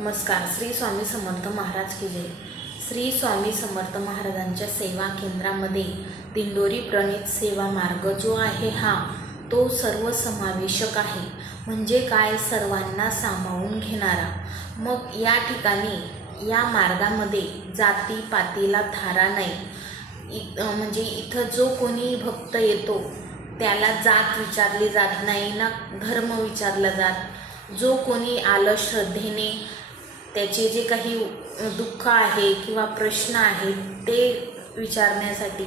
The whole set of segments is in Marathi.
नमस्कार. श्री स्वामी समर्थ महाराज की जय. श्री स्वामी समर्थ महाराजांच्या सेवा केंद्रामध्ये दिंडोरी प्रणित सेवा मार्ग जो आहे हा तो सर्वसमावेशक आहे. म्हणजे काय, सर्वांना सामावून घेणारा. मग या ठिकाणी या मार्गामध्ये जाती पातीला थारा नाही. म्हणजे इथं जो कोणी भक्त येतो त्याला जात विचारली जात नाही ना धर्म विचारला जात. जो कोणी आलं श्रद्धेने त्याचे जे काही दुःख आहे किंवा प्रश्न आहेत ते विचारण्यासाठी,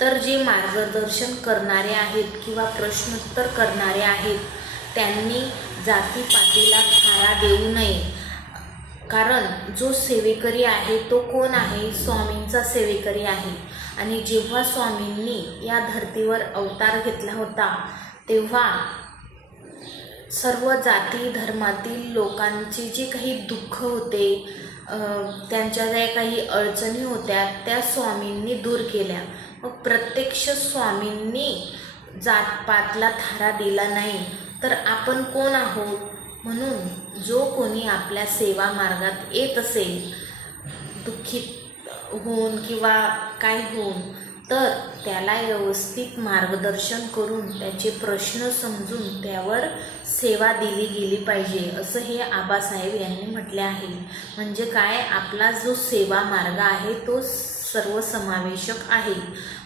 तर जे मार्गदर्शन करणारे आहेत किंवा प्रश्नोत्तर करणारे आहेत त्यांनी जातीपातीला थारा देऊ नये. कारण जो सेवेकरी आहे तो कोण आहे? स्वामींचा सेवेकरी आहे. आणि जेव्हा स्वामींनी या धर्तीवर अवतार घेतला होता तेव्हा सर्व जाती धर्मातील लोकांचे जे काही दुःख होते, त्यांच्या ज्या काही अडचणी होत्या त्या स्वामींनी दूर केल्या. मग प्रत्यक्ष स्वामींनी जातपातला थारा दिला नाही. तर आपण कोण आहोत? म्हणून जो कोणी आपल्या सेवा मार्गात येत असेल दुःखित होऊन किंवा काय होऊन, तर त्याला व्यवस्थित मार्गदर्शन करून त्याचे प्रश्न समजून त्यावर सेवा दिली गेली पाहिजे, असं हे आबासाहेब यांनी म्हटले आहे. म्हणजे काय, आपला जो सेवा मार्ग आहे तो सर्वसमावेशक आहे.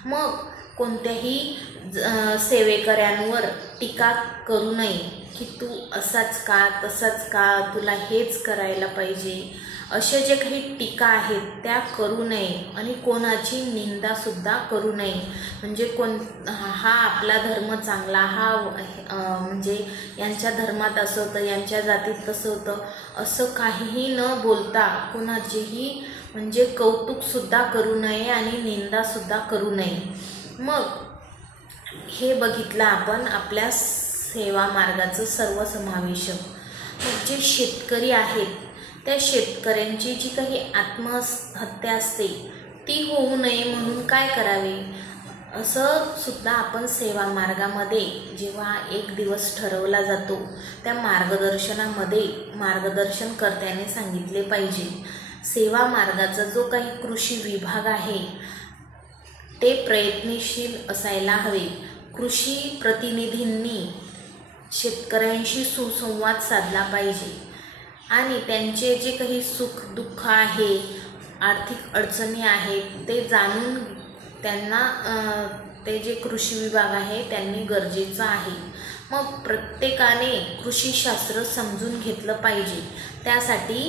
मग कोणत्याही सेवेकऱ्यांवर टीका करू नये की तू असाच का तसाच का, तुला हेच करायला पाहिजे, असे जे काही टीका आहेत त्या करू नये. आणि कोणाची निंदासुद्धा करू नये. म्हणजे हा आपला धर्म चांगला, हा म्हणजे यांच्या धर्मात असं होतं, यांच्या जातीत तसं होतं, असं काहीही न बोलता कोणाचेही म्हणजे कौतुकसुद्धा करू नये आणि निंदासुद्धा करू नये. मग हे बघितलं आपण आपल्या सेवा मार्गाचं सर्वसमावेशक. मग जे शेतकरी आहेत त्या शेतकऱ्यांची जी काही आत्महत्या असते ती होऊ नये म्हणून काय करावे, असं सुद्धा आपण सेवा मार्गामध्ये जेव्हा एक दिवस ठरवला जातो त्या मार्गदर्शनामध्ये मार्गदर्शनकर्त्याने सांगितले पाहिजे. सेवा मार्गाचा जो काही कृषी विभाग आहे ते प्रयत्नशील असायला हवे. कृषी प्रतिनिधींनी शेतकऱ्यांशी सुसंवाद साधला पाहिजे आणि त्यांचे जे काही सुख दुःख आहे, आर्थिक अडचणी आहेत ते जाणून त्यांना ते जे कृषी विभाग आहे त्यांनी गरजेचं आहे. मग प्रत्येकाने कृषीशास्त्र समजून घेतलं पाहिजे. त्यासाठी